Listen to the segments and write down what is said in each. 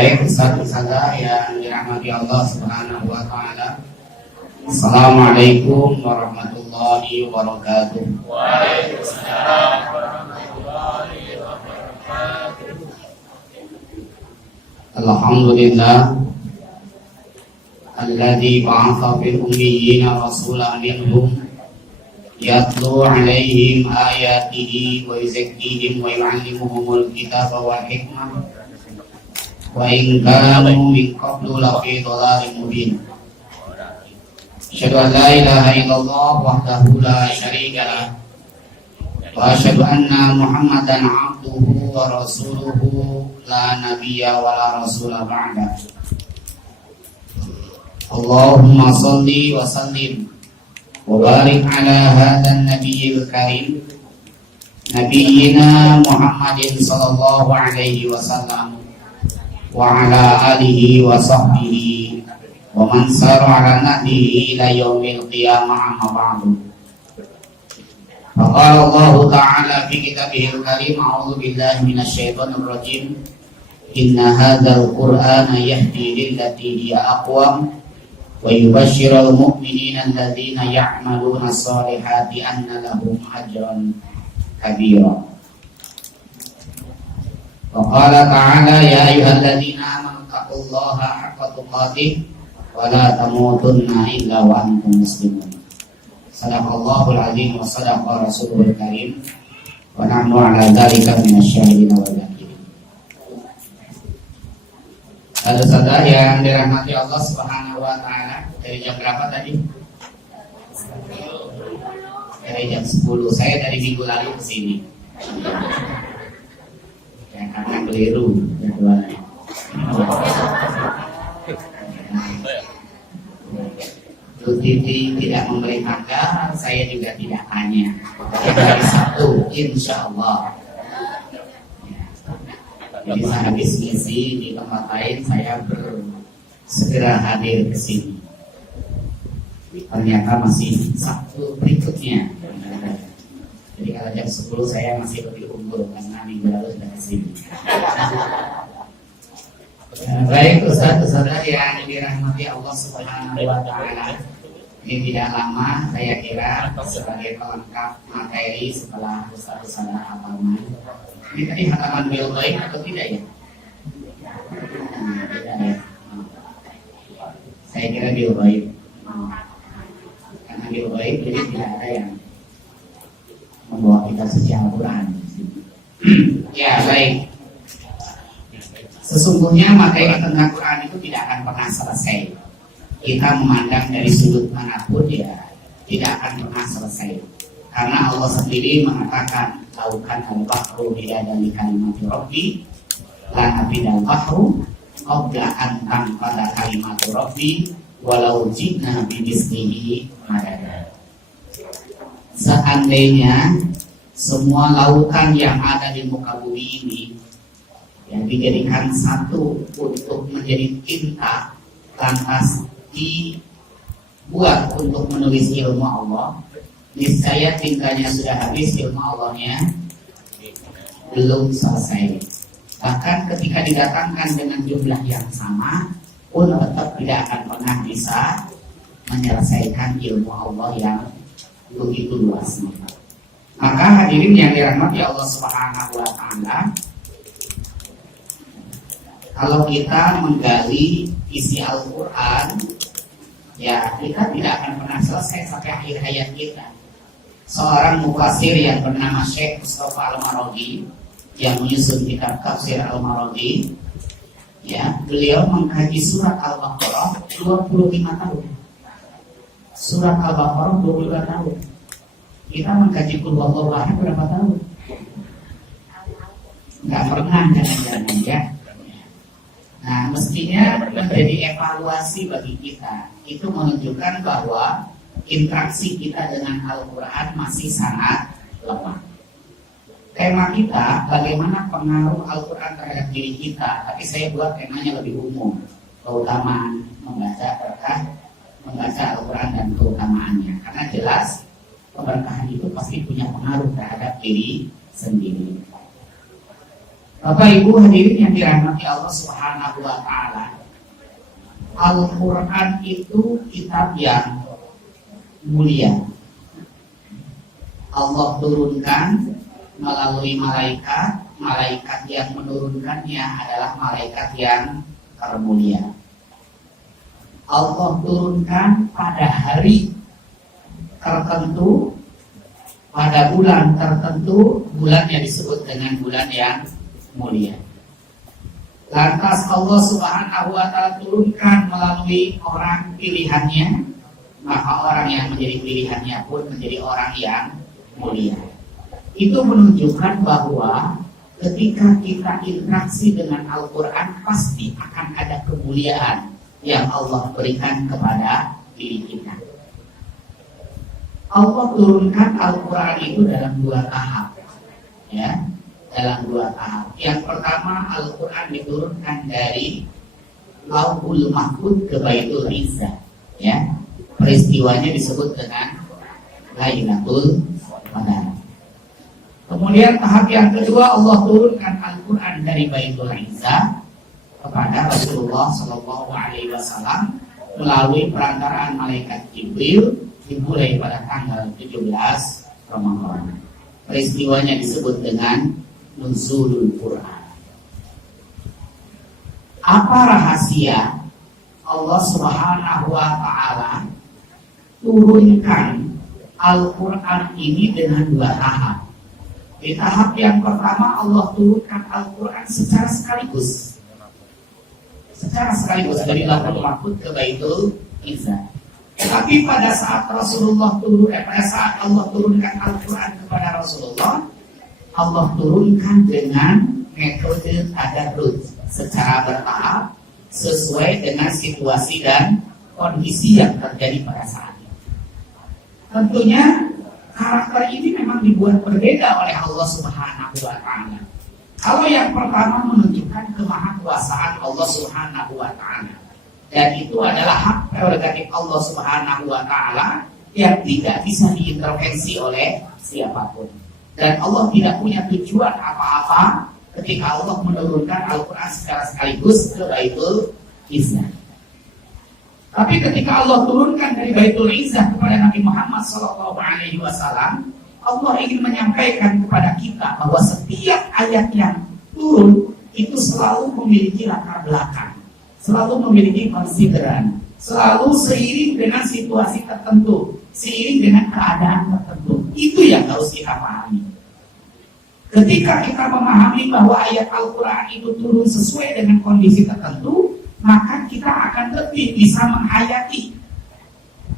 Baik Ustaz-Ustazah yang dirahmati Allah Subhanahu wa Ta'ala. Assalamualaikum warahmatullahi wabarakatuh. Waalaikumsalam warahmatullahi wabarakatuh. Alhamdulillah alladzi ba'atha fil ummiyina rasulan minhum yatlu 'alaihim ayatihi wa yuzakkihim wa yu'allimuhumul kitaba wal hikmah wa in kanu min qablu lafi dhalalin mubin. Asyhadu an la ilaha illallah wahdahu la syarika lah wa asyhadu anna Muhammadan 'abduhu wa rasuluhu la nabiyya wa la rasula ba'da. Allahumma shalli wa sallim wa barik ala hadzal nabiyil karim nabiyyina Muhammadin sallallahu alaihi wasallam wa ala alihi wa sahbihi wa man sara ala nahdihi ila yaumil qiyamah amma ba'du. Faqala Allah ta'ala fi kitabihil karim a'udzu billahi minasy syaithanir rajim inna hadzal qur'ana yahdi lillati hiya aqwam wa yubashshirul mu'minina alladzina ya'maluna shalihati anna lahum ajran kabira. Wa qala ta'ala ya ayyuhalladzina amanu taqullaha haqqa tuqatih wa la tamutunna illa wa antum muslimun. Sadaqallahul azim wa sadaqa rasulul karim wa nahnu ala dzalika minasyahidin wal zakirin. Saudara yang dirahmati Allah Subhanahu wa taala, dari jam berapa tadi? Dari jam 10. Saya dari minggu lalu ke sini. Ya, karena keliru jadwalnya. Bu Titi tidak memberi tanggal, saya juga tidak tanya. Hari Sabtu, insya Allah. Ya. Jadi sehabis ngisi di tempat lain, saya segera hadir ke sini. Ternyata masih Sabtu berikutnya. Jadi kalau jam 10 saya masih lebih unggul karena minggu lalu sudah kesini. Baik Ustaz-Ustazah yang dirahmati Allah Subhanahu wa Ta'ala, ini tidak lama saya kira sebagai pelengkap materi setelah Ustaz-Ustazah hataman. Ini tadi hataman bil baik atau tidak ya? Tidak ya. Saya kira bil baik. Karena bil baik jadi tidak ada yang membawa kita suci Al-Quran. Ya baik. Sesungguhnya materi tentang Quran itu tidak akan pernah selesai. Kita memandang dari sudut manapun ya tidak akan pernah selesai. Karena Allah sendiri mengatakan laukan al-bahru bidadali kalimati rabbi la nafidal bahru qabla an tanfada kalimatu rabbi walau jina bibisnihi madada. Seandainya semua lautan yang ada di muka bumi ini yang dijadikan satu untuk menjadi tinta lantas dibuat untuk menulis ilmu Allah, niscaya tintanya sudah habis, ilmu Allahnya belum selesai. Bahkan ketika didatangkan dengan jumlah yang sama pun tetap tidak akan pernah bisa menyelesaikan ilmu Allah yang begitu luasnya. Maka hadirin yang dirahmati Allah Subhanahu wa Ta'ala, kalau kita menggali isi Al-Quran, ya kita tidak akan pernah selesai sampai akhir hayat kita. Seorang mufasir yang bernama Syekh Mustafa Al-Maraghi yang menyusun kitab Tafsir Al-Maraghi, ya beliau mengkaji surat Al-Baqarah 25 tahun. Surat Al-Baqarah 25 tahun. Kita mengkaji Qul Huwallahu Ahad berapa tahun? Nggak pernah, jangan-jangan ya. Nah, mestinya menjadi evaluasi bagi kita. Itu menunjukkan bahwa interaksi kita dengan Al-Quran masih sangat lemah. Tema kita, bagaimana pengaruh Al-Quran terhadap diri kita. Tapi saya buat temanya lebih umum. Keutamaan membaca Al-Quran dan keutamaannya. Karena jelas keberkahan itu pasti punya pengaruh terhadap diri sendiri. Bapak Ibu hadirin yang dirahmati Allah Subhanahu wa taala. Al-Qur'an itu kitab yang mulia. Allah turunkan melalui malaikat. Malaikat yang menurunkannya adalah malaikat yang termulia. Allah turunkan pada hari tertentu, pada bulan tertentu, bulan yang disebut dengan bulan yang mulia. Lantas Allah Subhanahu wa taala turunkan melalui orang pilihannya, maka orang yang menjadi pilihannya pun menjadi orang yang mulia. Itu menunjukkan bahwa ketika kita interaksi dengan Al-Quran, pasti akan ada kemuliaan yang Allah berikan kepada diri kita. Allah turunkan Al-Quran itu dalam 2 tahap, ya, dalam 2 tahap. Yang pertama, Al-Quran diturunkan dari Lauhul Mahfuz ke Baitul Izzah, ya. Peristiwanya disebut dengan Lailatul Qadar. Kemudian tahap yang kedua, Allah turunkan Al-Quran dari Baitul Izzah kepada Rasulullah SAW melalui perantaraan malaikat Jibril, dimulai pada tanggal 17 Ramadan. Peristiwanya disebut dengan Nuzulul Quran. Apa rahasia Allah Subhanahu wa taala turunkan Al-Quran ini dengan 2 tahap? Di tahap yang pertama, Allah turunkan Al-Quran secara sekaligus. Secara sekaligus dari Lauhul Mahfuz ke Baitul Izzah. Tapi pada saat pada saat Allah turunkan Al-Quran kepada Rasulullah, Allah turunkan dengan metode tadarruj, secara bertahap sesuai dengan situasi dan kondisi yang terjadi pada saat itu. Tentunya karakter ini memang dibuat berbeda oleh Allah Subhanahu wa taala. Kalau yang pertama menunjukkan kemahakuasaan Allah Subhanahu wa taala. Dan itu adalah hak prerogatif Allah Subhanahu wa taala yang tidak bisa diintervensi oleh siapapun. Dan Allah tidak punya tujuan apa-apa ketika Allah menurunkan Al-Quran secara sekaligus ke Baitul Izzah. Tapi ketika Allah turunkan dari Baitul Izzah kepada Nabi Muhammad SAW, Allah ingin menyampaikan kepada kita bahwa setiap ayat yang turun itu selalu memiliki latar belakang, selalu memiliki konsideran, selalu seiring dengan situasi tertentu, seiring dengan keadaan tertentu. Itu yang harus kita pahami. Ketika kita memahami bahwa ayat Al-Quran itu turun sesuai dengan kondisi tertentu, maka kita akan lebih bisa menghayati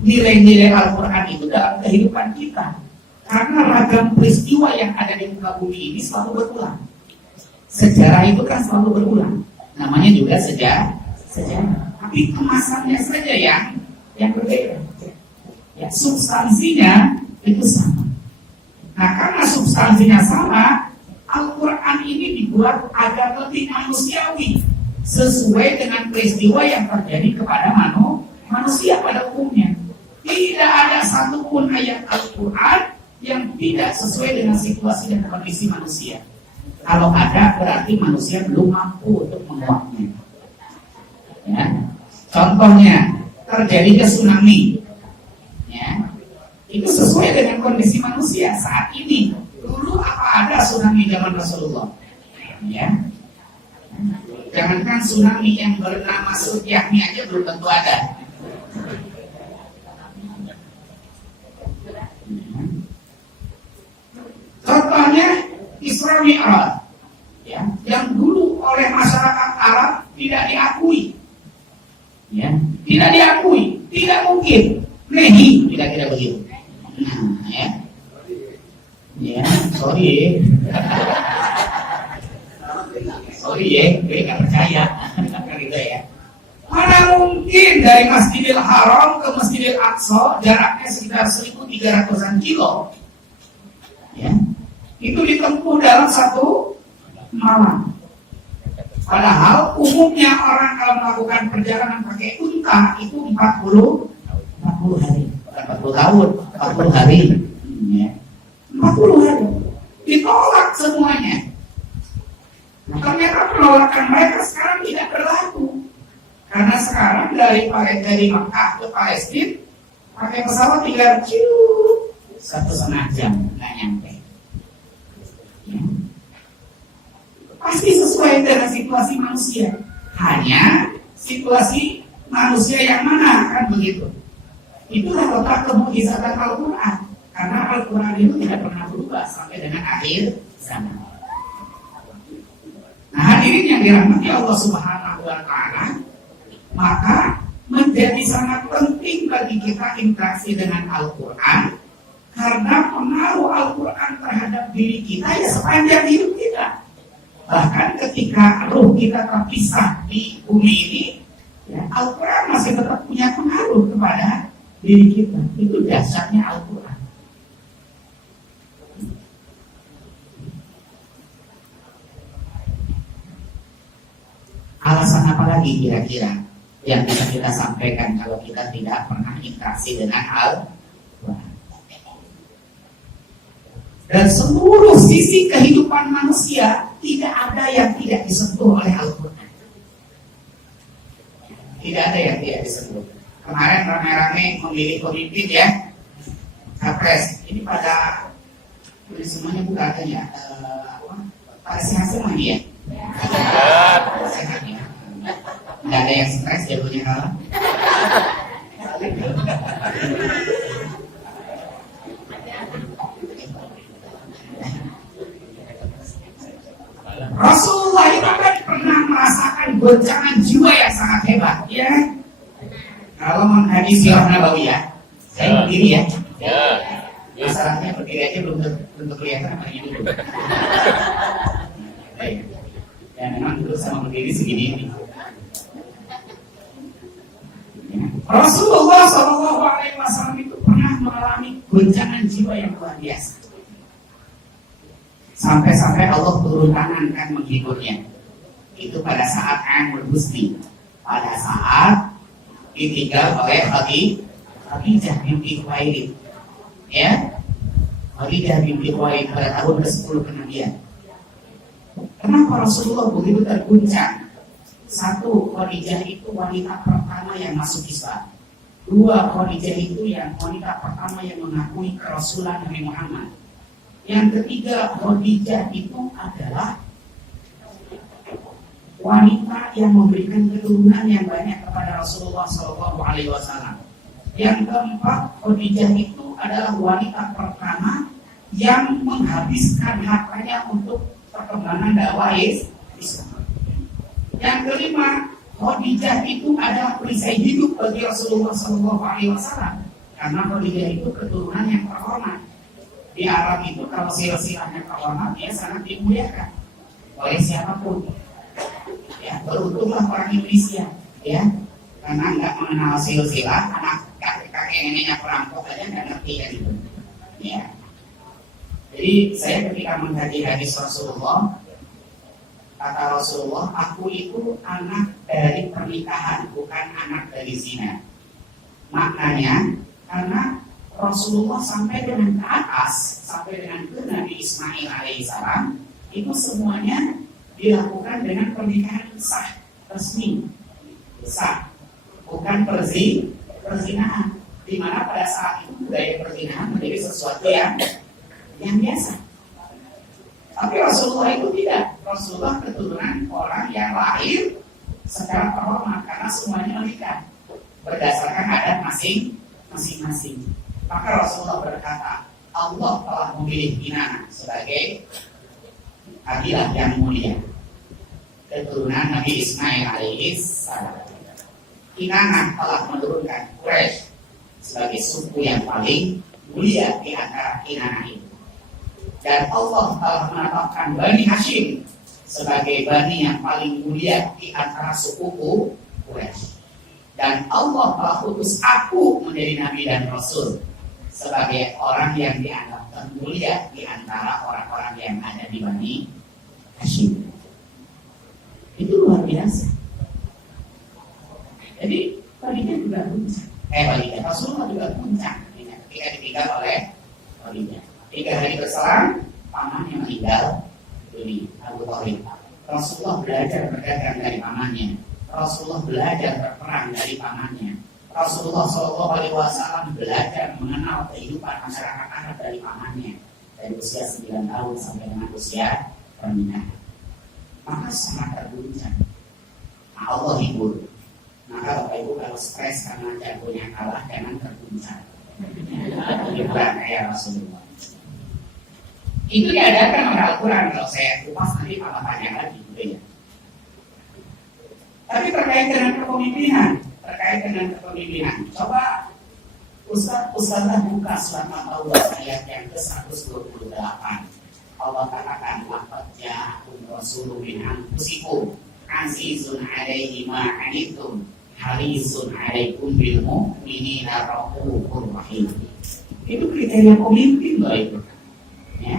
nilai-nilai Al-Quran itu dalam kehidupan kita. Karena ragam peristiwa yang ada di muka bumi ini selalu berulang. Sejarah itu kan selalu berulang. Namanya juga sejarah. Tapi kemasannya saja yang berbeda. Ya, substansinya itu sama. Nah, karena substansinya sama, Al-Quran ini dibuat agar lebih manusiawi, sesuai dengan peristiwa yang terjadi kepada manusia pada umumnya. Tidak ada satupun ayat Al-Quran yang tidak sesuai dengan situasi dan kondisi manusia. Kalau ada, berarti manusia belum mampu untuk menguatnya. Ya. Contohnya, terjadinya tsunami. Ya. Itu sesuai dengan kondisi manusia saat ini. Dulu apa ada tsunami zaman Rasulullah? Ya. Jangankan tsunami yang bernama Suryahmi aja belum tentu ada. Contohnya Isra Mi'raj, ya, yang dulu oleh masyarakat Arab tidak diakui, ya, tidak diakui, tidak mungkin, nehi, kira-kira begitu. Nah, ya, sorry, gue nggak percaya, kan gitu ya. Mana mungkin dari Masjidil Haram ke Masjidil Aqsa jaraknya sekitar 1.300-an kilo, ya. Itu ditempuh dalam 1 malam. Padahal umumnya orang kalau melakukan perjalanan pakai unta itu 40 hari, 40 tahun, 40 hari, ya. 40 hari ditolak semuanya. Nah, Ternyata penolakan mereka sekarang tidak berlaku. Karena sekarang dari Makkah ke Palestina pakai pesawat tinggal 1,5 jam nggak nyampe. Ya. Pasti sesuai dengan situasi manusia. Hanya situasi manusia yang mana kan begitu. Itulah letak kemujizatan Al-Quran. Karena Al-Quran itu tidak pernah berubah sampai dengan akhir zaman. Nah, hadirin yang dirahmati Allah Subhanahu wa Ta'ala, maka menjadi sangat penting bagi kita interaksi dengan Al-Quran, karena pengaruh Al-Quran terhadap diri kita ya sepanjang hidup kita. Bahkan ketika ruh kita terpisah di bumi ini, ya, Al-Quran masih tetap punya pengaruh kepada diri kita. Itu dasarnya Al-Quran. Alasan apa lagi kira-kira yang bisa kita sampaikan kalau kita tidak pernah interaksi dengan Al-Quran? Dan seluruh sisi kehidupan manusia tidak ada yang tidak disentuh oleh Al-Quran. Tidak ada yang tidak disebut. Kemarin rame-rame memilih pemimpin ya, capres. Ini pada ini semuanya bukan katanya pada sehat semua ya. Sehat ya. Tidak ada yang stres jatuhnya kalah. Rasulullah itu kan pernah merasakan goncangan jiwa yang sangat hebat, ya. Kalau menghadiri sirah Nabawi ya, saya berdiri ya. Ya. Masalahnya berdiri aja belum tentu kelihatan apa yang dulu. Ya memang dulu sama berdiri segini ini. Rasulullah SAW itu pernah mengalami goncangan jiwa yang luar biasa. Sampai-sampai Allah turun tangan kan menghiburnya. Itu pada saat Amul Husni. Pada saat ditinggal oleh Khadijah binti Khuwailid. Ya, Khadijah binti Khuwailid pada tahun ke-10 kenabian. Kenapa Rasulullah begitu terguncang? Satu, Khadijah itu wanita pertama yang masuk Islam. Dua, Khadijah itu yang wanita pertama yang mengakui kerasulan Nabi Muhammad. Yang ketiga, Khadijah itu adalah wanita yang memberikan keturunan yang banyak kepada Rasulullah SAW. Yang keempat, Khadijah itu adalah wanita pertama yang menghabiskan hartanya untuk perkembangan dakwah Islam. Yang kelima, Khadijah itu adalah perisai hidup bagi Rasulullah SAW. Karena Khadijah itu keturunan yang terhormat. Di Arab itu kalau silsilahnya terhormat, dia sangat dimuliakan oleh siapapun. Ya, beruntunglah orang Indonesia, ya, karena nggak mengenal silsilah, anak kakek neneknya perampok aja nggak ngerti kan itu. Ya. Jadi saya ketika mengkaji hadis Rasulullah, kata Rasulullah, aku itu anak dari pernikahan, bukan anak dari zina. Maknanya, karena Rasulullah sampai dengan ke atas, sampai dengan ke Nabi Ismail alaihissalam, itu semuanya dilakukan dengan pernikahan sah, resmi, sah, bukan perzinahan. Di mana pada saat itu budaya perzinahan menjadi sesuatu yang biasa. Tapi Rasulullah itu tidak. Rasulullah keturunan orang yang lahir secara terhormat karena semuanya menikah berdasarkan adat masing-masing. Maka Rasulullah berkata, Allah telah memilih Kinanah sebagai kabilah yang mulia, keturunan Nabi Ismail alaihissalam. Kinanah telah menurunkan Quraisy sebagai suku yang paling mulia di antara Kinanah itu. Dan Allah telah menetapkan Bani Hashim sebagai bani yang paling mulia di antara suku Quraisy. Dan Allah telah utus aku menjadi Nabi dan Rasul sebagai orang yang dianggap termulia di antara orang-orang yang ada di Bani Hashim. Itu luar biasa. Jadi Khadijah juga puncak. Rasulullah juga puncak ketika ditinggal oleh Khadijah. 3 hari berselang, pamannya meninggal dunia, Abu Thalib. Rasulullah belajar berdagang dari pamannya. Rasulullah belajar berperang dari pamannya. Rasulullah SAW belajar mengenal kehidupan masyarakat Arab dari pamannya, dari usia 9 tahun sampai dengan usia pernikahan. Maka sangat terguncang. Nah, Allah hibur. Maka Bapak Ibu kalau stres karena jagonya kalah, jangan terguncang. Bukan kayak Rasulullah. Itu diadakan oleh Al-Quran. Kalau saya kupas nanti malah tanya lagi, gitu ya. Tapi terkait dengan kepemimpinan, coba Ustazah buka surat Al-Baqarah ayat yang ke-128. Allah katakan, laqad ja'akum rasulun min anfusikum azizun 'alaihi ma 'anittum harisun 'alaikum bil mu'minina raufur rahim. Itu kriteria pemimpin loh itu. Ya.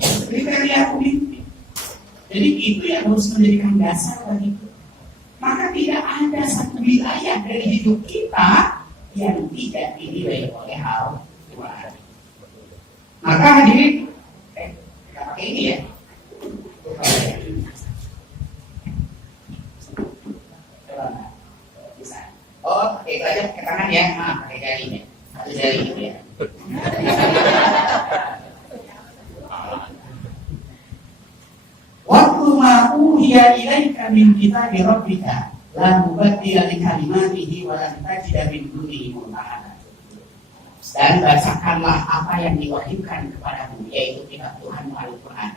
Kriteria pemimpin. Jadi itu yang harus menjadikan dasar bagi kita. Maka tidak ada satu wilayah dari hidup kita yang tidak dinilai oleh Al-Quran. Maka hadirin, kita pakai ini ya. Coba bisa. Oh, pakai itu aja pakai tangan ya. Pakai jari ya. Satu jari gitu ya. Watlu ma uhiya ilaika min kitabi rabbika la mubaddila li kalimatihi wa lan tajida min dunihi multahada. Dan bacakanlah apa yang diwahyukan kepadamu, yaitu kitab Tuhan Al-Quran.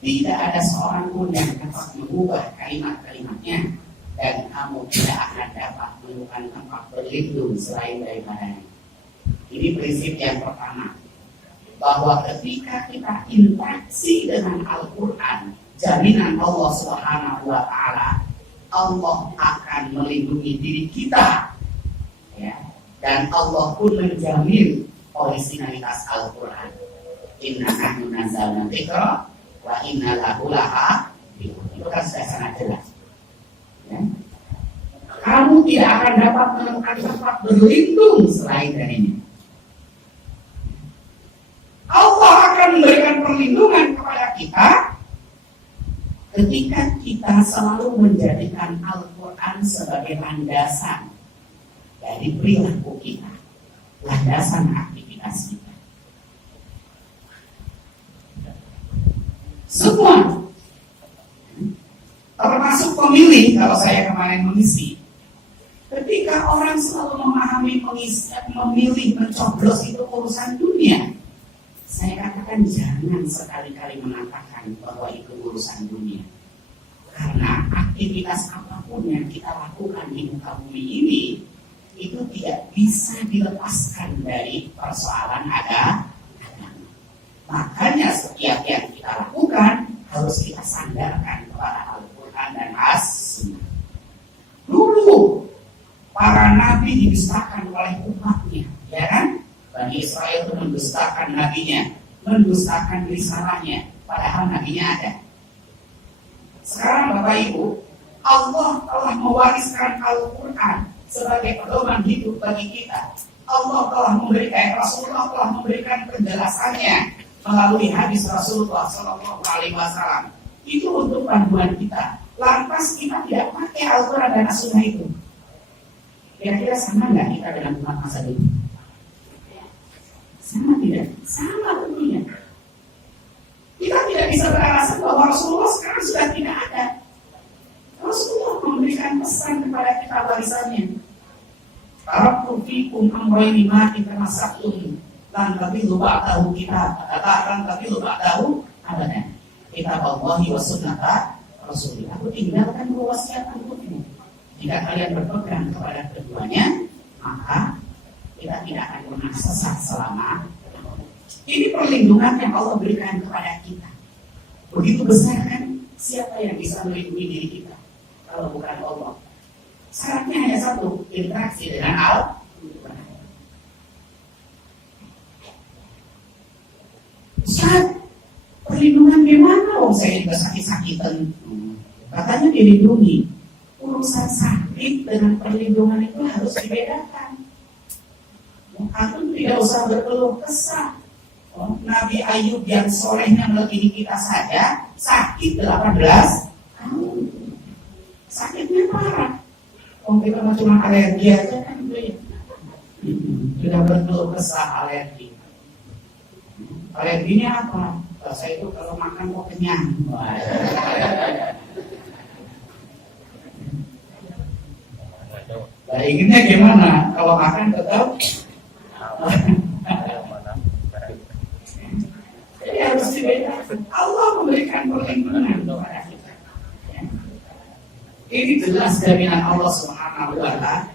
Tidak ada seorang pun yang dapat mengubah kalimat-kalimatnya, dan kamu tidak akan dapat menemukan tempat berlindung selain daripadanya. Ini prinsip yang pertama, bahwa ketika kita interaksi dengan Al-Quran, jaminan Allah Subhanahu wa Ta'ala, Allah akan melindungi diri kita, ya. Dan Allah pun menjamin originalitas Al-Quran. Inna nahnu nazzalna dzikra wa inna lahu lahafidhun. Itu kan sudah sangat jelas, ya. Kamu tidak akan dapat menemukan tempat berlindung selain darinya. Allah akan memberikan perlindungan kepada kita ketika kita selalu menjadikan Al-Quran sebagai landasan dari perilaku kita, landasan aktivitas kita. Semua, termasuk pemilih, kalau saya kemarin mengisi, ketika orang selalu memahami memilih, mencoblos itu urusan dunia, saya katakan jangan sekali-kali mengatakan bahwa itu urusan dunia. Karena aktivitas apapun yang kita lakukan di muka bumi ini, itu tidak bisa dilepaskan dari persoalan agama. Makanya setiap yang kita lakukan harus kita sandarkan kepada Al-Quran dan As-Sunnah. Dulu para nabi didustakan oleh umatnya, ya kan? Bani Israel itu mendustakan nabinya, mendustakan risalahnya, padahal nabinya ada. Sekarang Bapak Ibu, Allah telah mewariskan Al-Quran sebagai pedoman hidup bagi kita. Allah telah memberikan, Rasulullah telah memberikan penjelasannya melalui hadis Rasulullah SAW. Itu untuk panduan kita. Lantas kita tidak pakai Al-Quran dan As-Sunnah itu. Kira-kira sama nggak kita dengan umat masa dulu? Sama tidak? Sama tentunya. Kita tidak bisa beralasan bahwa Rasulullah sekarang sudah tidak ada. Rasulullah memberikan pesan kepada kita warisannya. Taraktu fikum amrayni ma in tamassaktum lan tabillu ba'dahu kitab lan tabillu ba'dahu abadan. Kitab Allah wa sunnata Rasulullah. Aku tinggalkan wasiat untukmu. Jika kalian berpegang kepada keduanya, maka kita tidak akan pernah sesat selama. Ini perlindungan yang Allah berikan kepada kita. Begitu besar kan? Siapa yang bisa melindungi diri kita kalau bukan Allah? Syaratnya hanya satu, interaksi dengan Al-Quran. Ustaz, perlindungan gimana? Oh, saya juga sakit-sakitan. Katanya dilindungi. Urusan sakit dengan perlindungan itu harus dibedakan. Antum tidak usah berkeluh kesah. Nabi Ayub yang solehnya melebihi kita saja sakit 18 Sakitnya parah. Kalau kita cuma alergi aja kan sudah berkeluh kesah alergi. Alerginya apa? Saya itu kalau makan kok kenyang. Inginnya gimana? Kalau makan tetap. Jadi harus dibedakan. Allah memberikan perlindungan kepada kita. Ini jelas jaminan Allah Subhanahu wa Ta'ala.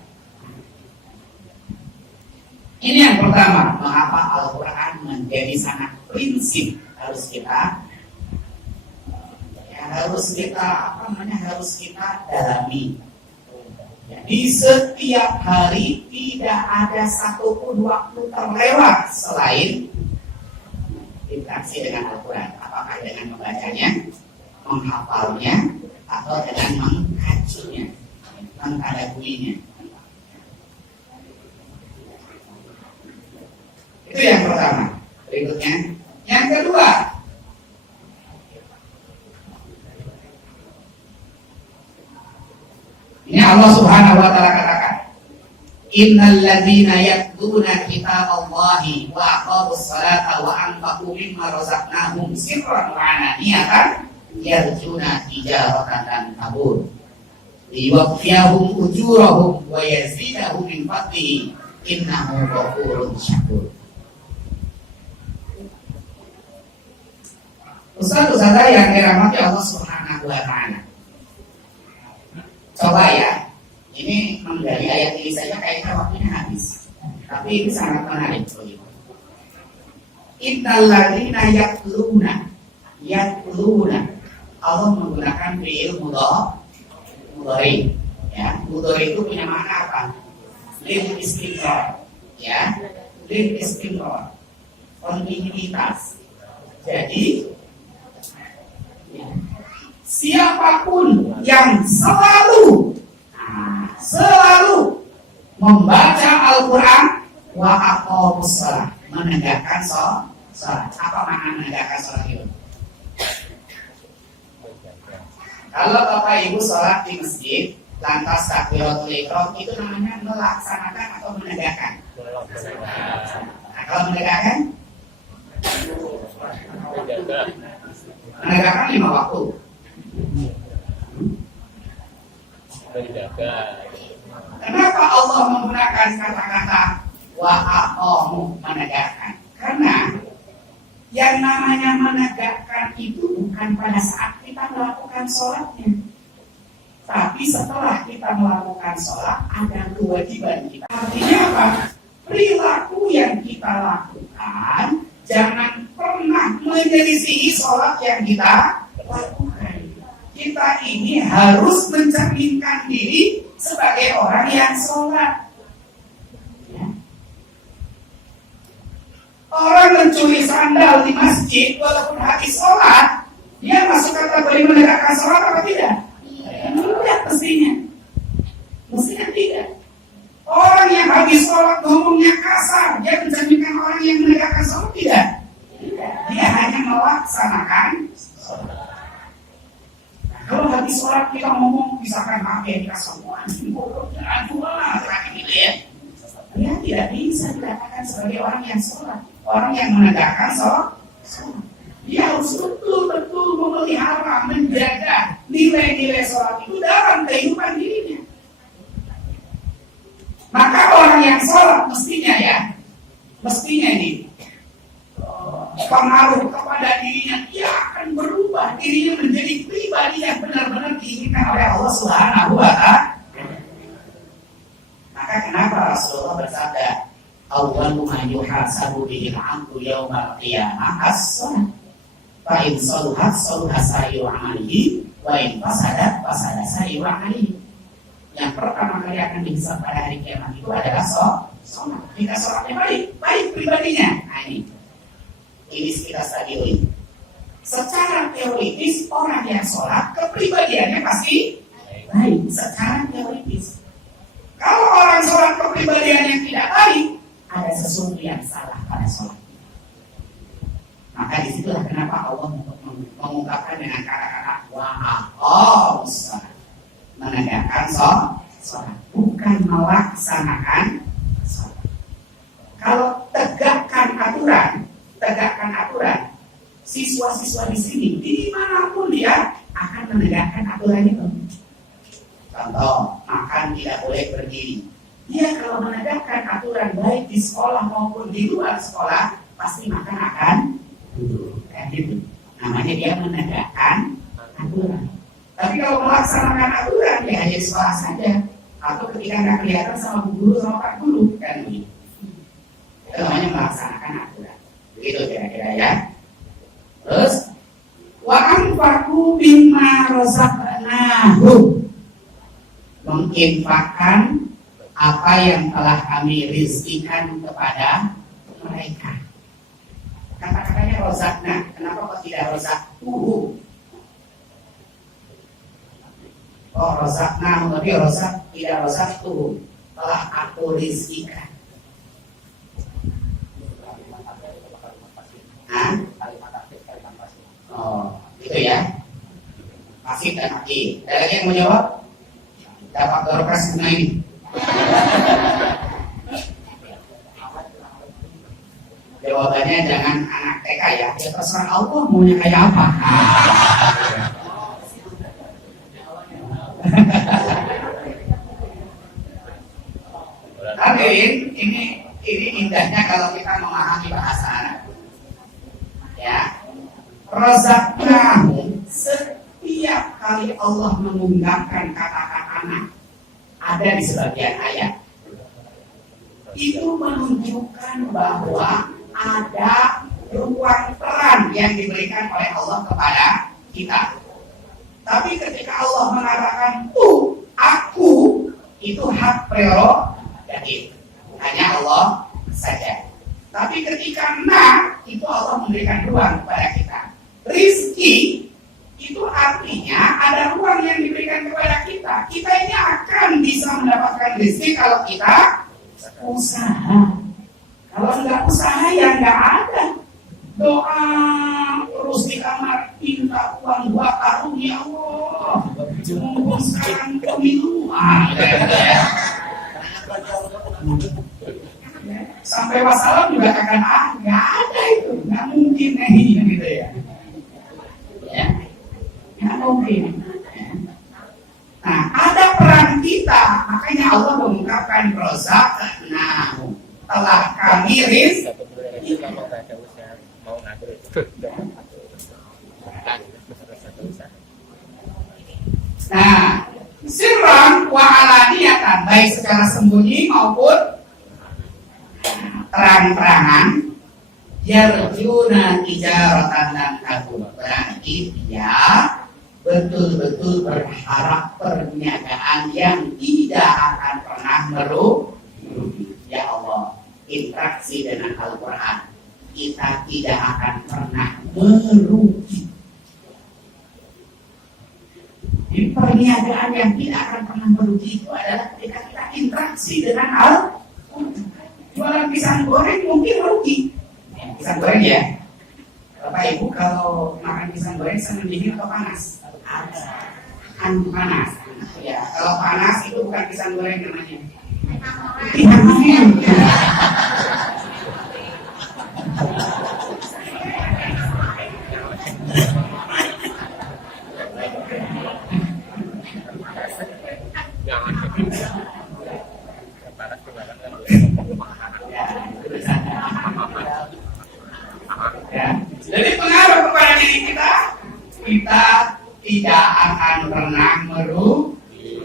Ini yang pertama, mengapa Al-Quran menjadi sangat prinsip harus kita harus kita dalami. Di setiap hari tidak ada satupun waktu terlewat selain interaksi dengan Al-Quran, apakah dengan membacanya, menghafalnya, atau dengan mengkajinya, mentadabburinya. Itu yang pertama. Berikutnya, yang kedua, ini Allah Subhanahu wa Ta'ala katakan, innal ladzina yatluna kitaballahi wa aqamus salata wa anfaqu mimma razaqnahum sirran wa alaniyatan yarjuna tijaratan lan tabur liwaffiyahum ujurahum wa yazidahum min fadlihi innahu ghafurun syakur. Ustaz-ustazah yang dirahmati Allah Subhanahu wa Ta'ala, coba ya, ini menggali ayat ini saja kayaknya waktunya habis, tapi ini sangat menarik. Innal ladzina yatluna, Allah menggunakan fi'il mudhari. Ya, mudhari itu punya makna apa? Lil istimrar, ya, lil istimrar, kontinuitas. Jadi siapapun yang selalu membaca Al-Quran wa aqamus shalah, menegakkan sholat. Apa makna menegakkan sholat itu? Kalau Bapak Ibu sholat di masjid, lantas takbiratul ihram, itu namanya melaksanakan atau menegakkan? Nah, kalau menegakkan? Menegakkan 5 waktu. Kenapa Allah menggunakan kata-kata wa aqamu, menegakkan? Karena yang namanya menegakkan itu bukan pada saat kita melakukan sholatnya, tapi setelah kita melakukan sholat ada kewajiban kita. Artinya apa? Perilaku yang kita lakukan jangan pernah menyelisihi sholat yang kita lakukan. Kita ini harus mencerminkan diri sebagai orang yang sholat. Ya. Orang mencuri sandal di masjid walaupun habis sholat, dia masuk kategori menegakkan sholat apa tidak? Tidak, mestinya tidak. Orang yang habis sholat ngomongnya kasar, dia mencerminkan orang yang menegakkan sholat tidak? Dia hanya melaksanakan sholat. Kalau habis sholat kita ngomong, misalkan maaf ya, kita semua gitu ya. Dia tidak bisa dikatakan sebagai orang yang sholat, orang yang menegakkan sholat. Dia harus betul-betul memelihara, menjaga nilai-nilai sholat itu dalam kehidupan dirinya. Maka orang yang sholat mestinya ini pengaruh kepada dirinya, dia akan berubah, dirinya menjadi pribadi yang benar-benar diinginkan oleh Allah Subhanahu wa Ta'ala. Maka kenapa Rasulullah bersabda, awwalu ma yuhasabu bihi al-'abdu yaumal qiyamah as-shalah, fa in saluhat saluha sa'iru 'amalihi wa in fasadat fasada sa'iru 'amalihi. Yang pertama kali akan dihisab pada hari kiamat itu adalah sholat. Jika sholatnya baik pribadinya. Nah ini kita stadioi. Secara teoritis orang yang sholat kepribadiannya pasti baik. Secara teoritis. Kalau orang sholat kepribadiannya tidak baik, ada sesuatu yang salah pada sholat. Maka disitulah kenapa Allah mengungkapkan dengan kata-kata wa iqamus shalah. Menegakkan sholat, bukan melaksanakan sholat. Kalau tegakkan aturan, siswa-siswa di sini dimanapun dia akan menegakkan aturan itu. Contoh, makan tidak boleh berdiri. Dia kalau menegakkan aturan baik di sekolah maupun di luar sekolah, pasti makan akan duduk. Kayak gitu. Namanya dia menegakkan aturan. Tapi kalau melaksanakan aturan ya hanya di sekolah saja, atau ketika nggak kelihatan sama bu guru sama pak guru kan begitu. Itu namanya melaksanakan aturan. Begitu kira-kira ya. Terus wa anfaqu mimma razaqnahum, menginfakkan apa yang telah kami rizkikan kepada mereka. Kata-katanya rozakna, kenapa kok tidak rozaktuhu? Oh rozakna, tapi rozak tidak rozaktuhu, telah aku rizkikan. Oh, itu ya. Pasif dan aktif. Ada lagi yang mau jawab? Dapat berkas semua ini. Jawabannya jangan anak TK ya. Ya terserah Allah maunya kayak apa. Hadirin, ini indahnya kalau kita memahami bahasa Arab. Ya. Razaqnahu, setiap kali Allah mengungkapkan kata-kata ada di sebagian ayat, itu menunjukkan bahwa ada ruang peran yang diberikan oleh Allah kepada kita. Tapi ketika Allah mengatakan aku, itu hak prerogatif, hanya Allah saja. Tapi ketika itu Allah memberikan ruang kepada kita. Rizki itu artinya ada ruang yang diberikan kepada kita. Kita ini akan bisa mendapatkan rezeki kalau kita usaha. Kalau nggak usaha ya nggak ada. Doa terus di kamar minta uang 2 karung, ya Allah. Mumpung sekarang pemilu. Sampai wassalam juga akan nggak ada itu, nggak mungkin gitu ya. Nggak mungkin. Nah, ada peran kita, makanya Allah mengungkapkan razaqnahu, telah kami Nah, sirran wa alaniyatan, baik secara sembunyi maupun terang-terangan, yarjuna tijaratan lan tabur, berarti dia betul-betul berharap perniagaan yang tidak akan pernah merugi. Ya Allah, interaksi dengan Al-Quran, kita tidak akan pernah merugi. Di perniagaan yang tidak akan pernah merugi itu adalah ketika kita interaksi dengan Al-Quran. Jualan pisang goreng mungkin merugi. Pisang goreng ya. Bapak Ibu kalau makan pisang goreng senang dingin atau panas? Panas. Ya, kalau panas itu bukan pisang goreng namanya. Pisang. Ya. Jadi pengaruh kepada diri kita tidak akan pernah merugi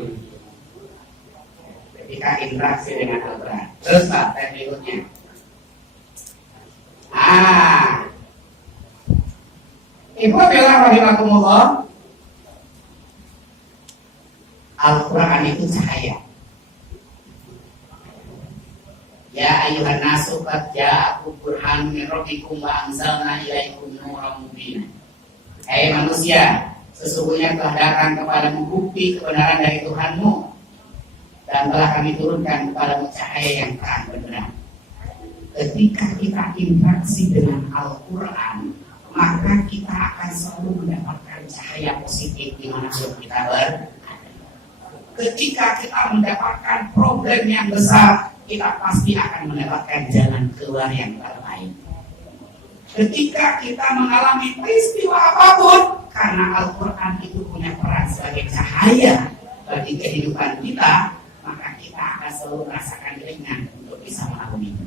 ketika interaksi dengan Al-Quran. Terus Pak, berikutnya. Ibu bilang rahimakumullah, Al-Quran itu cahaya. Ya ayuhan nasu qad ja'akum burhanun min rabbikum wa anzalna ilaikum nuran mubina. Hai manusia, sesungguhnya telah datang kepadamu bukti kebenaran dari Tuhanmu, dan telah kami turunkan kepadamu cahaya yang terang benerang. Ketika kita interaksi dengan Al-Quran, maka kita akan selalu mendapatkan cahaya positif dimanapun kita berada. Ketika kita mendapatkan problem yang besar, kita pasti akan mendapatkan jalan keluar yang terbaik. Ketika kita mengalami peristiwa apapun, karena Al-Quran itu punya peran sebagai cahaya bagi kehidupan kita, maka kita akan selalu merasakan ringan untuk bisa melalui itu.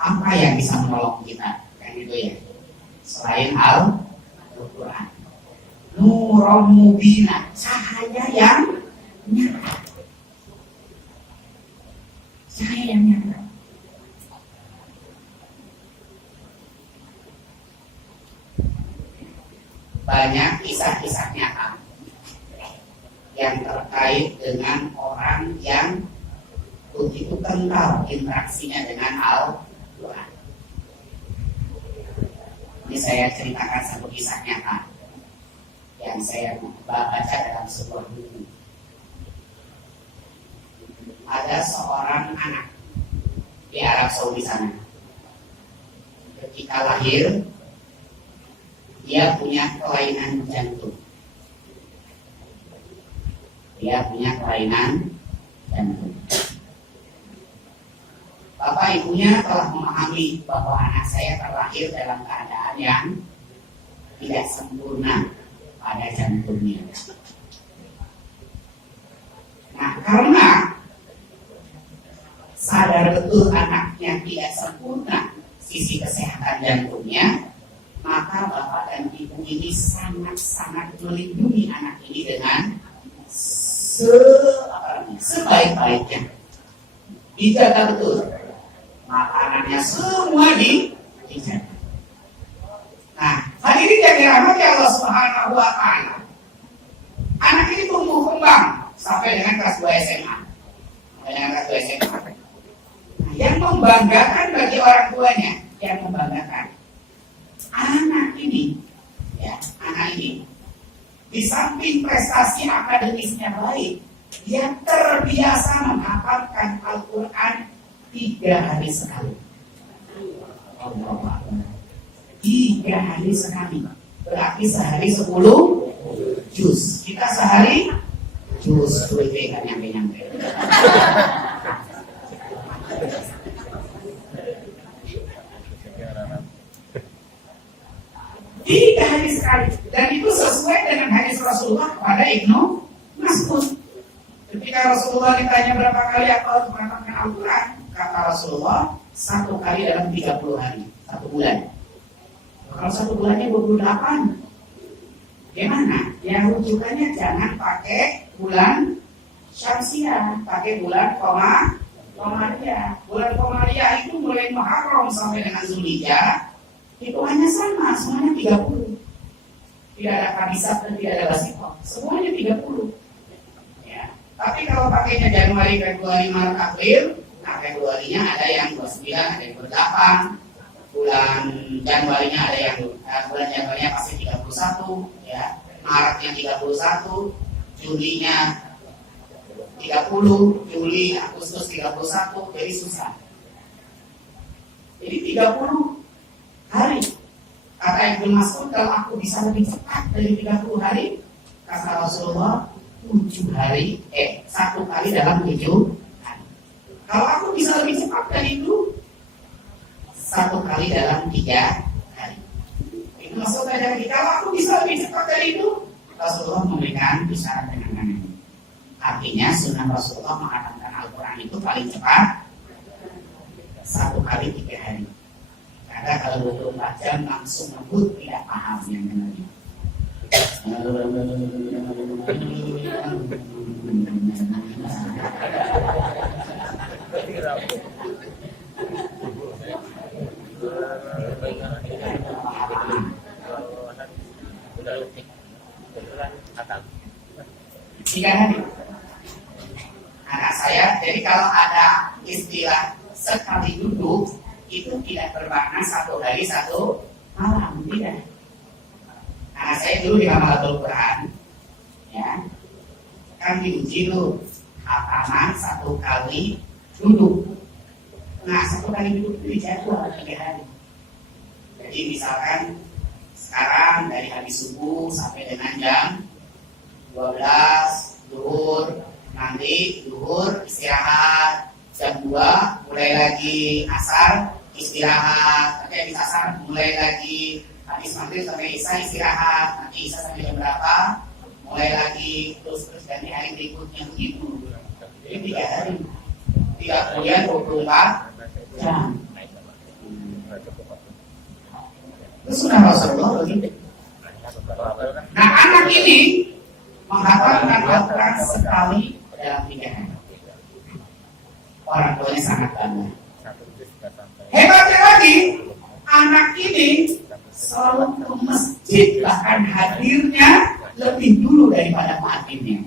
Apa yang bisa menolong kita? Kan itu ya. Selain Al-Quran. Nurum mubina, cahaya yang nyata. Cahaya yang nyata. Banyak kisah-kisah nyata yang terkait dengan orang yang begitu kental interaksinya dengan Al-Quran. Ini saya ceritakan satu kisah nyata yang saya baca dalam sebuah buku. Ada seorang anak di Arab Saudi sana. Ketika lahir, dia punya kelainan jantung. Bapak ibunya telah memahami bahwa anak saya terlahir dalam keadaan yang tidak sempurna pada jantungnya. Nah, karena sadar betul anaknya tidak sempurna sisi kesehatan jantungnya, maka bapak dan ibu ini sangat-sangat melindungi anak ini dengan sebaik-baiknya. Dijaga betul. Makanannya semua dijaga. Nah, hadirin yang dirahmati Allah Subhanahu wa Ta'ala, anak ini tumbuh kembang sampai dengan kelas 2 SMA. Nah, yang membanggakan bagi orang tuanya, anak ini di samping prestasi akademisnya baik, dia terbiasa menghafalkan Al-Quran 3 hari sekali. 3 hari sekali, berarti sehari 10 juz. Kita sehari juz kan nyampe. Tiga hari sekali, dan itu sesuai dengan hadis Rasulullah kepada Ibnu Mas'ud. Ketika Rasulullah ditanya berapa kali apa menghafalkan Al-Quran, kata Rasulullah 1 kali dalam 30 hari, 1 bulan. Kalau 1 bulannya 28, gimana? Ya rujukannya jangan pakai bulan Syamsiah, pakai bulan Qamariyah. Bulan Qamariyah itu mulai Muharram sampai dengan Zulhijjah, itu hanya sama, semuanya 30. Tidak ada kabisat dan tidak ada basikoh, semuanya 30. Ya. Tapi kalau pakainya Januari, Februari, Maret, April, nah Februarinya ada yang 29, ada yang 28. Bulan Januarinya ada yang bulan Januarinya pasti 31, ya. Maretnya 31, Julinya 30, Juli, Agustus 31, jadi susah. Jadi 30 hari. Kata Ibnu Mas'ud, kalau aku bisa lebih cepat dari 30 hari, kata Rasulullah 7 hari, 1 kali dalam 7 hari. Kalau aku bisa lebih cepat dari itu, 1 kali dalam 3 hari. Ibnu Mas'ud ajar lagi, kalau aku bisa lebih cepat dari itu, Rasulullah memberikan isyarat dengan tangan. Artinya sunnah Rasulullah mengatakan Al-Quran itu paling cepat 1 kali 3 hari. Karena kalau 24 jam langsung ngebut, tidak paham yang namanya. Tiga hari. Anak saya, jadi kalau ada istilah sekali duduk, itu tidak bermakna 1 hari 1 malam, tidak. Anak saya dulu di Hamalatul Quran, ya, kan diuji tuh tangan 1 kali duduk. Nah, 1 kali duduk itu dijadwal 3 hari. Jadi misalkan sekarang dari habis subuh sampai dengan jam 12 zuhur, nanti zuhur istirahat, jam 2 mulai lagi asar istirahat, nanti habis asar mulai lagi, habis maghrib sampai isya istirahat, nanti isya sampai jam berapa mulai lagi, terus ganti hari berikutnya begitu. Jadi 3 hari, 3 kemudian 24 jam. Itu sudah Rasulullah begitu. Nah, anak ini menghafalkan Al-Quran sekali dalam 3 hari. Orang tuanya sangat bangga. Hebatnya lagi, anak ini selalu ke masjid, bahkan hadirnya lebih dulu daripada muadzinnya.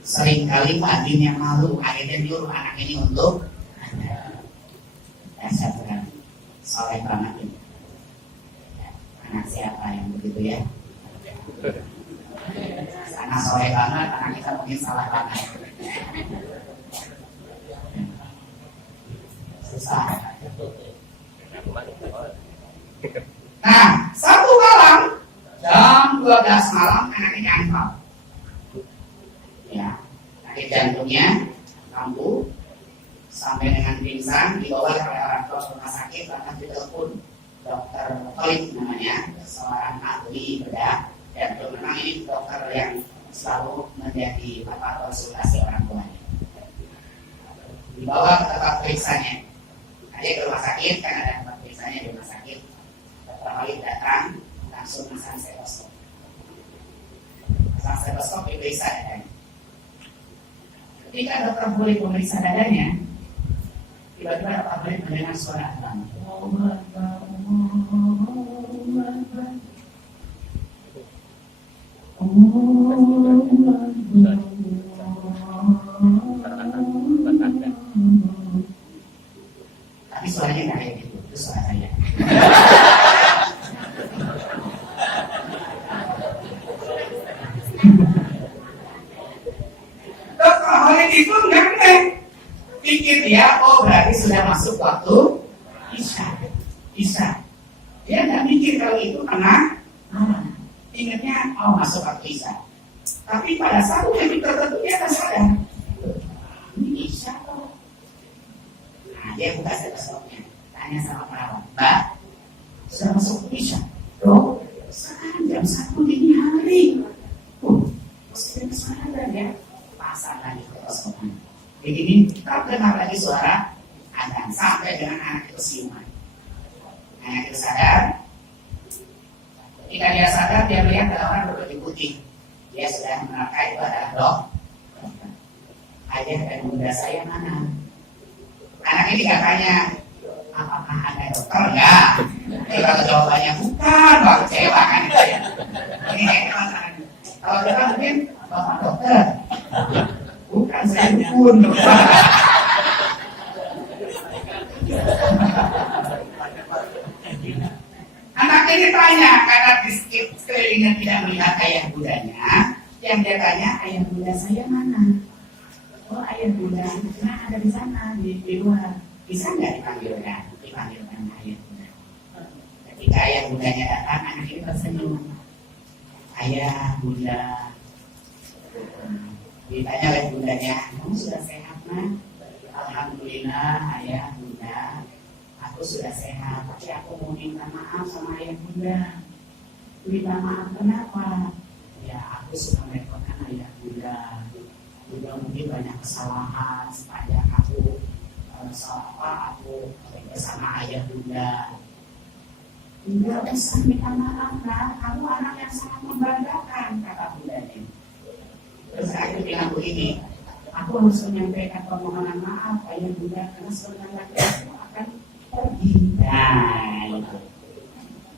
Seringkali muadzinnya malu, akhirnya nyuruh anak ini untuk dasar sekali, soleh banget ini. Anak siapa yang begitu ya? Anak soleh banget, anak kita mungkin salah banget. Susah. Nah, satu malam jam 12 malam anaknya nyangkau. Ya, sakit jantungnya kambuh sampai dengan pingsan, dibawa oleh orang tua ke rumah sakit, bahkan ditelepon dokter Khalid namanya, seorang ahli bedah, dan memang ini dokter yang selalu menjadi konsultasi orang tuanya. Dibawa ke tempat periksanya. Ada ke rumah sakit, kan ada tempat periksanya di rumah sakit. Dokter Khalid datang, langsung masang stetoskop. Masang stetoskop diperiksa dadanya. Ketika dokter Khalid memeriksa dadanya, tiba-tiba dokter Khalid mendengar suara azan. Tapi suaranya nggak kayak gitu, itu suara saya. Dokter Khalid itu nggak keren. Pikir dia, oh berarti sudah masuk waktu Isya. Dia nggak mikir kalau itu tengah malam. Ingatnya, oh masuk waktu Isya. Tapi pada satu titik tertentu dia tak sadar. Ini Isya kok. Nah, dia buka stetoskopnya, tanya sama perawat, Mbak, sudah masuk waktu Isya? Dok, sekarang jam 1 dini hari. Mesti sadar ya. Pasang lagi stetoskopnya. Begini, terdengar lagi suara azan sampai dengan anak itu siuman. Anak itu sadar. Ketika dia sadar, dia melihat ada orang berbaju putih. Dia sudah menerka itu adalah dokter. Ayah dan bunda saya mana? Anak ini gak tanya, apakah ada dokter? Enggak. Kalau jawabannya bukan, wah kecewa kan itu ya. Ini kayak masalah. Kalau kita mungkin, bapak dokter. Bukan, saya dukun dokter. Anak ini tanya, karena di sekelilingnya tidak melihat ayah bundanya, yang dia tanya, ayah bunda saya mana? Oh, ayah bunda, nah ada di sana, di luar. Bisa nggak dipanggilkan ayah bunda? Ketika ayah bundanya datang, anak ini tersenyum. Ayah bunda, ditanya oleh bundanya, kamu sudah sehat, Nak? Alhamdulillah, ayah bunda, aku sudah sehat, tapi aku mau minta maaf sama ayah bunda. Minta maaf kenapa? Ya, aku suka merepotkan ayah bunda. Juga mungkin banyak kesalahan sepanjang aku bersama ayah bunda. Tidak usah minta maaf, Nak. Kamu anak yang sangat membanggakan, kata bundanya. Terus aku bilang begini, aku harus menyampaikan permohonan maaf ayah bunda karena sebentar lagi aku akan pergi. Nah, itu.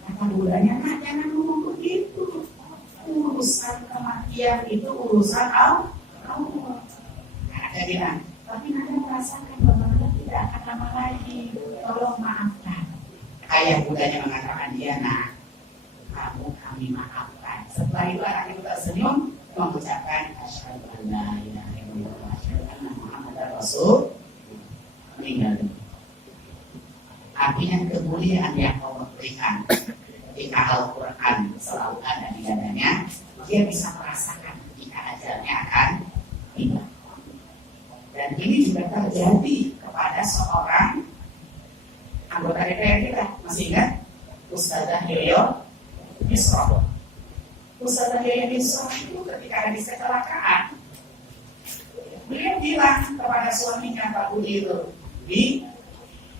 Kata bundanya, Nak, jangan ngomong begitu. Urusan kematian itu urusan Allah. Dia bilang, tapi Nada merasakan bahwa Nada tidak akan lama lagi. Tolong maafkan. Ayah bundanya mengatakan dia, Nak, kamu kami maafkan. Setelah itu anak itu tersenyum mengucapkan asyhadu an la ilaha illallah wa asyhadu anna Rasul meninggal. Artinya kemuliaan yang Allah berikan ketika Al-Quran selalu ada di dadanya, dia bisa merasakan ketika ajalnya akan tiba. Dan ini juga terjadi kepada seorang anggota DPR kita. Masih ingat? Ustadzah Yoyo Misro. Ustadzah Yoyo Misro itu ketika ada di kecelakaan, beliau bilang kepada suaminya Pak Budi itu, Bi,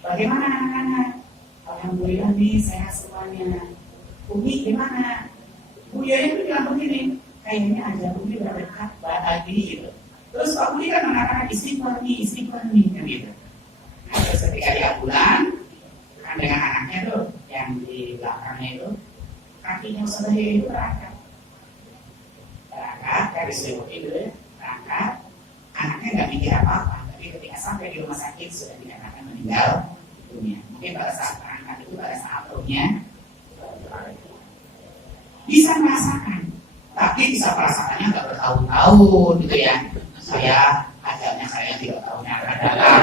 bagaimana anak-anak? Alhamdulillah nih sehat semuanya. Umi gimana? Bu Yoyo itu bilang begini, kayaknya aja Umi udah dekat lagi gitu. Terus Pak Budi kan mengatakan istighfar nih kan gitu. Nah, terus ketika dia pulang, kan dengan anaknya tuh yang di belakangnya itu, kakinya Ustadzah Yoyo itu berangkat dari selimut itu ya, berangkat. Anaknya nggak mikir apa-apa, tapi ketika sampai di rumah sakit sudah dinyatakan meninggal dunia. Mungkin pada saat berangkat itu, pada saat perutnya bisa merasakan, tapi bisa merasakannya nggak bertahun-tahun gitu ya. Saya ajalnya saya 3 tahun yang akan datang.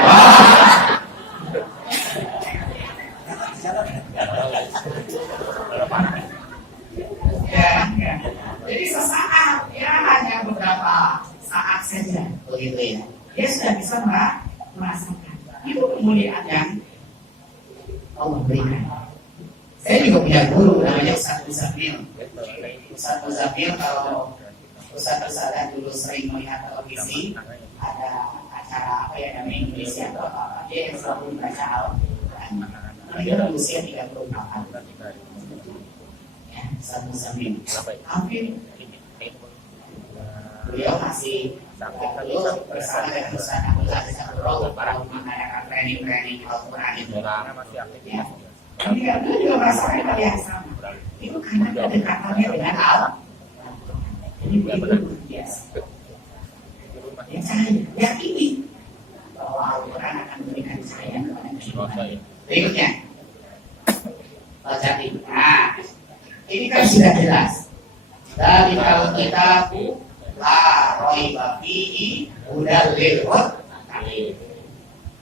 Ya. Jadi sesaat, ya hanya beberapa saat saja begitu ya. Dia sudah bisa merasakan. Itu kemuliaan yang Allah berikan. Saya juga punya guru namanya Ustaz Muzamil. Ustaz Muzamil, kalau Ustaz Tersalah dulu sering melihat televisi, ada acara apa ya namanya Indonesia atau apa, dia yang selalu membaca Al-Quran. Dia berusia 34 tahun. Ya, Ustaz Muzamil. Hampir beliau masih dulu bersama dengan Ustaz Abdul Aziz Abdul para mengadakan training Al-Quran itu. Ya. Ini kan juga merasakan hal yang sama. Itu karena kedekatannya dengan Allah. Jadi begitu luar biasa. Ya cahaya, yakini bahwa Al-Quran akan memberikan cahaya kepada kehidupan. Berikutnya, baca ini. Nah, ini kan sudah jelas. Dari Al-Kitabu la raiba fihi hudal lil muttaqin.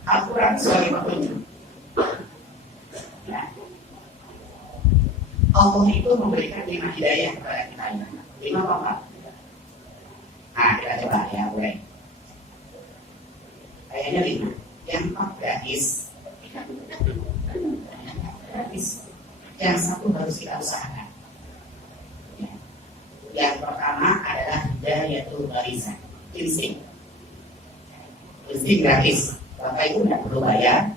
Al-Quran sebagai petunjuk. Ya. Allah itu memberikan 5 hidayah kepada kita. 5 apa? Nah, kita coba ya, boleh. Kayaknya 5. Yang 4 gratis. Gratis. Yang 1 harus kita usahakan. Ya. Yang pertama adalah hidayatul barizah, insting. Insting gratis. Bapak Ibu tidak perlu bayar,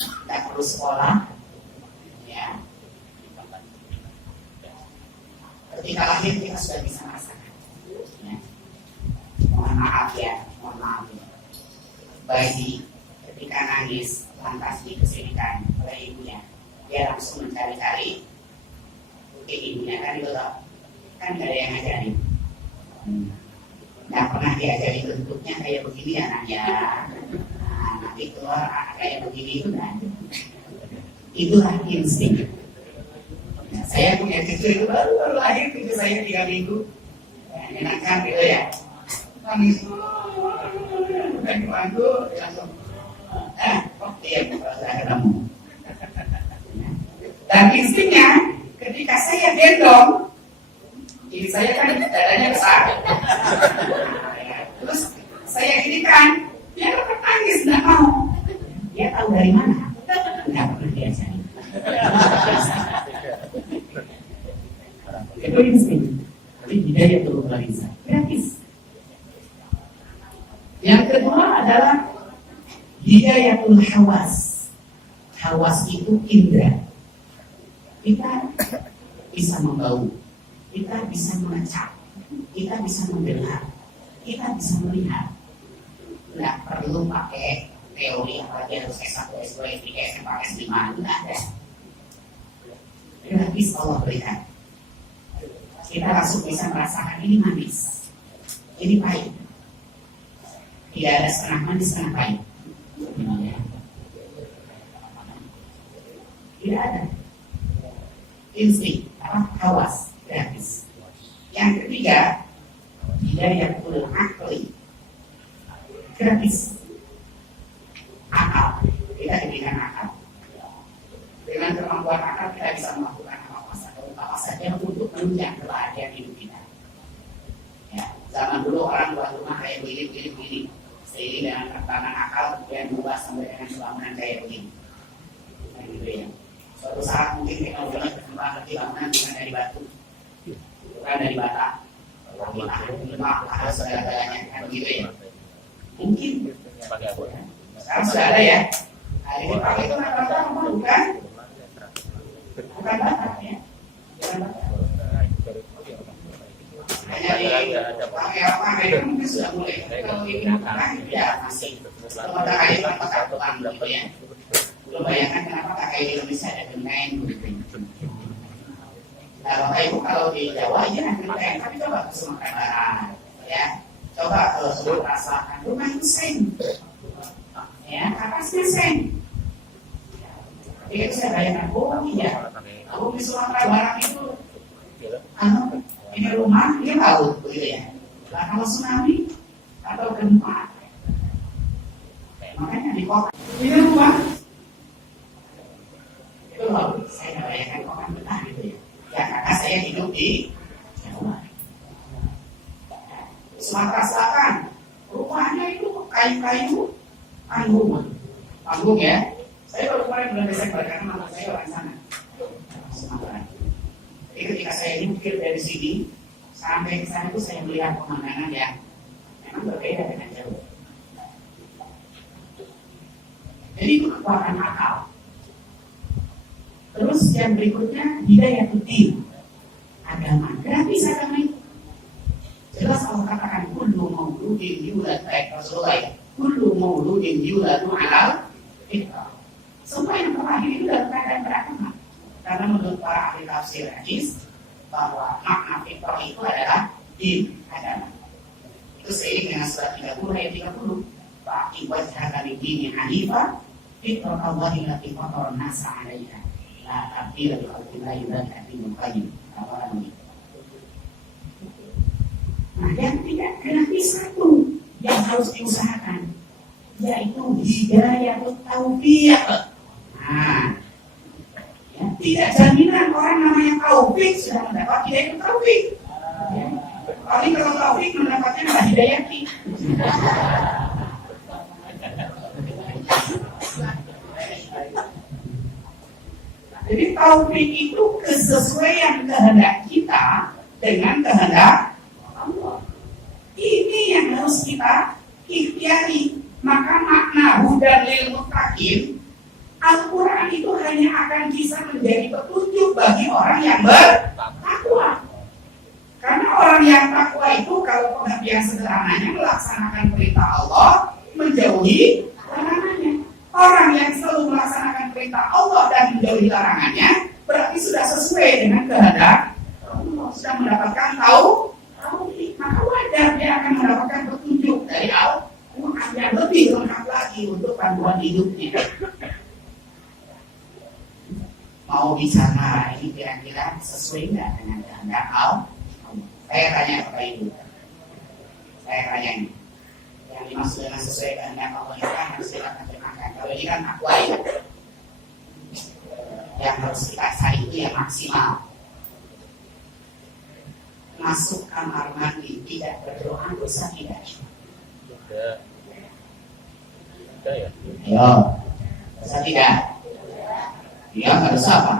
tidak perlu sekolah. Ya. Ketika lahir kita sudah bisa merasakan. Ya. Mohon maaf ya. Bayi ketika nangis lantas dikesinikan oleh ibunya, dia langsung mencari-cari mungkin ibunya kan itu loh, kan gak ada yang ngajarin, nggak pernah diajari bentuknya kayak begini anaknya. Nah, nanti keluar kayak begini itu kan, itulah insting. Nah, saya punya cucu itu baru lahir, cucu saya 3 minggu, enak kan gitu ya, nangis dan kemandu langsung kok dia sudah ketemu. Dan instingnya ketika saya gendong, ini saya kan dadanya besar, terus saya ginikan, dia tetap nangis, nggak mau. Dia tahu dari mana? Nggak pernah dia cari. Itu insting. Jadi hidayah turun barisan gratis. Yang kedua adalah hidayatul hawas. Hawas itu indera. Kita bisa membau, kita bisa mengecap, kita bisa mendengar, kita bisa melihat. Nggak perlu pakai teori apalagi harus S1, S2, S3, S4, S5, itu nggak ada. Gratis Allah berikan. Kita langsung bisa merasakan ini manis, ini pahit. Tidak ada setengah manis, setengah pahit. Tidak ada. Insting, hawas, gratis. Yang ketiga, hidayatul akli. gratis. Akal, kita diberikan akal. Dengan kemampuan akal kita bisa melakukan apa saja untuk menunjang kebahagiaan hidup kita. Ya, zaman dulu orang buat rumah kayak begini. Seiring dengan perkembangan akal kemudian berubah sampai dengan bangunan kayak begini. Nah, gitu ya. Suatu saat mungkin teknologi berkembang lebih bangunan bukan dari batu, bukan dari bata, harus segala-galanya kan gitu ya. Mungkin sekarang sudah ada ya. Hari ini pakai itu rata-rata bukan bata ya. Bukan bata. Hanya di pakai itu mungkin sudah mulai. Kalau ini bukan ya masih belum ada kain tempat gitu ya. Belum bayangkan kenapa pakai di Indonesia ada genteng gitu. Nah Bapak Ibu kalau di Jawa ya genteng, tapi coba ke Sumatera Barat ya. Coba ke Sumatera Selatan rumah itu seng. Ya, atasnya seng. Jadi saya bayangkan, oh iya, aku di Sumatera Barat itu ini rumah, dia laut begitu ya. Nah kalau tsunami atau gempa, makanya di kota ini rumah itu laut. Saya bayangkan kok kan betah gitu ya. Ya kakak saya hidup di Jawa. Sumatera Selatan, rumahnya itu kayu-kayu, panggung ya. Saya baru kemarin bulan Desember karena mama saya orang sana, Sumatera. Jadi ketika saya diukir dari sini sampai ke sana itu saya melihat pemandangan yang memang berbeda dengan jauh. Jadi itu kekuatan akal. Terus yang berikutnya hidayatul agama, gratis agama itu. Jelas Allah katakan kullu mauludin yulad Rasulullah. Kullu mauludin yuladu alal fitrah. Semua yang terakhir itu dalam keadaan beragama. Karena menurut para ahli tafsir hadis bahwa makna fitrah itu adalah din, agama. Itu seiring dengan surat 30 ayat 30. Fa'aqi wajhaka lid-dini hanifan fitrah Allahi allati fatara an-nasa 'alaiha la tabdila li khalqillahi dzalika dinul qayyim. Nah, yang tidak gratis satu yang harus diusahakan yaitu hidayatul taufiq. Nah, ya, tidak jaminan orang namanya taufik sudah mendapat hidayah taufik. Ya. Paling kalau taufik mendapatnya adalah hidayati. Jadi taufik itu kesesuaian kehendak kita dengan kehendak Allah. Ini yang harus kita ikhtiari. Maka makna hudan lil muttaqin, Al-Quran itu hanya akan bisa menjadi petunjuk bagi orang yang bertakwa. Karena orang yang takwa itu kalau pengertian sederhananya melaksanakan perintah Allah, menjauhi larangannya. Orang yang selalu melaksanakan perintah Allah dan menjauhi larangannya berarti sudah sesuai dengan kehendak Allah, sudah mendapatkan taufik. Maka wajar dia akan mendapatkan petunjuk dari Allah yang lebih lengkap lagi untuk panduan hidupnya. Mau bicara ini kira-kira sesuai nggak dengan kehendak Allah? Saya tanya kepada Ibu. Saya tanya ini. Yang dimaksud dengan sesuai kehendak Allah itu kan harus kita terjemahkan. Kalau ini kan takwa ya. Yang harus kita cari itu yang maksimal. Masuk kamar mandi tidak berdoa dosa tidak? Tidak ya. Yo, dosa tidak? Iya, nggak dosa apa?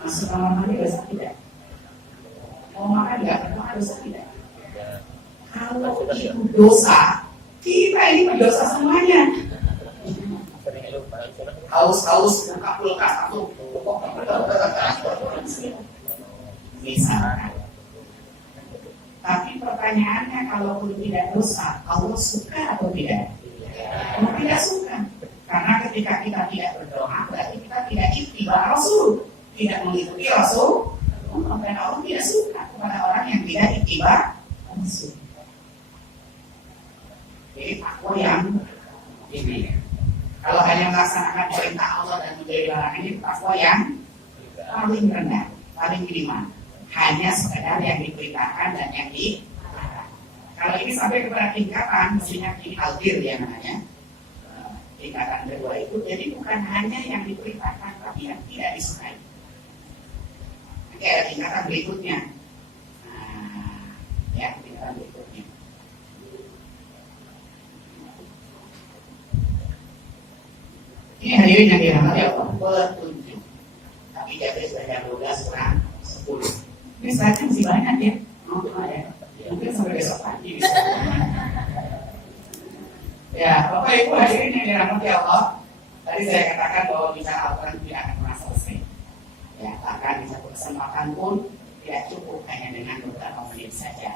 Masuk kamar mandi dosa tidak? Mau makan nggak berdoa dosa tidak? Kalau itu dosa, kita ini berdosa semuanya. Haus-haus buka kulkas atau misalkan. Tapi pertanyaannya kalaupun tidak dosa, Allah suka atau tidak? Allah tidak suka. Karena ketika kita tidak berdoa, berarti kita tidak ittiba Rasul, tidak mengikuti Rasul. Dan Allah tidak suka kepada orang yang tidak ittiba Rasul. Jadi takwa yang ini. Kalau hanya melaksanakan perintah Allah dan menjauhi larangannya, takwa yang paling rendah, paling minimal. hanya sekedar yang diperintahkan dan yang dilarang. Kalau ini sampai kepada tingkatan, mestinya ini al-bir ya namanya. Tingkatan kedua itu, jadi bukan hanya yang diperintahkan, tapi yang tidak disukai. Nanti ada tingkatan berikutnya. Nah, ya, tingkatan berikutnya. Ini hadirin yang dirahmati Allah, petunjuk. Tapi jadi sudah jam 12 kurang 10. Ini saya masih banyak ya. Mungkin sampai besok pagi bisa. Ya, Bapak Ibu hadirin yang dirahmati Allah, tadi saya katakan bahwa bicara Al-Quran tidak akan pernah selesai. Ya, bahkan di satu kesempatan pun tidak cukup hanya dengan beberapa menit saja.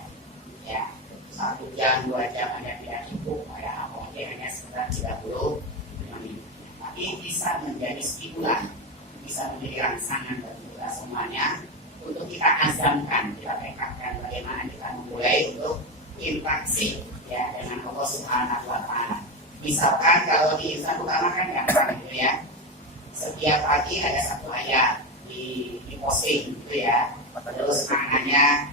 Ya, 1 jam, 2 jam hanya tidak cukup. Pada apalagi hanya sekitar 30 menit. Tapi bisa menjadi stimulan, bisa menjadi rangsangan bagi kita semuanya untuk kita azamkan, kita tekadkan bagaimana kita memulai untuk interaksi ya dengan Allah Subhanahu wa Ta'ala. Misalkan kalau di Insan Utama kan gampang gitu ya. Setiap pagi ada satu ayat di posting gitu ya. Terus maknanya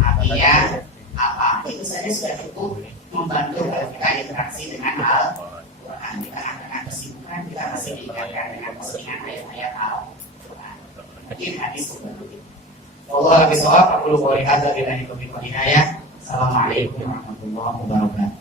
artinya apa? Itu saja sudah cukup membantu kalau kita interaksi dengan Al-Quran. Kita akan kesibukan, kita masih diingatkan dengan postingan ayat-ayat Al-Quran. Mungkin hadis seperti itu. Allah bisawab, aku lupa lihat dari tadi hidayah. Assalamualaikum warahmatullahi wabarakatuh.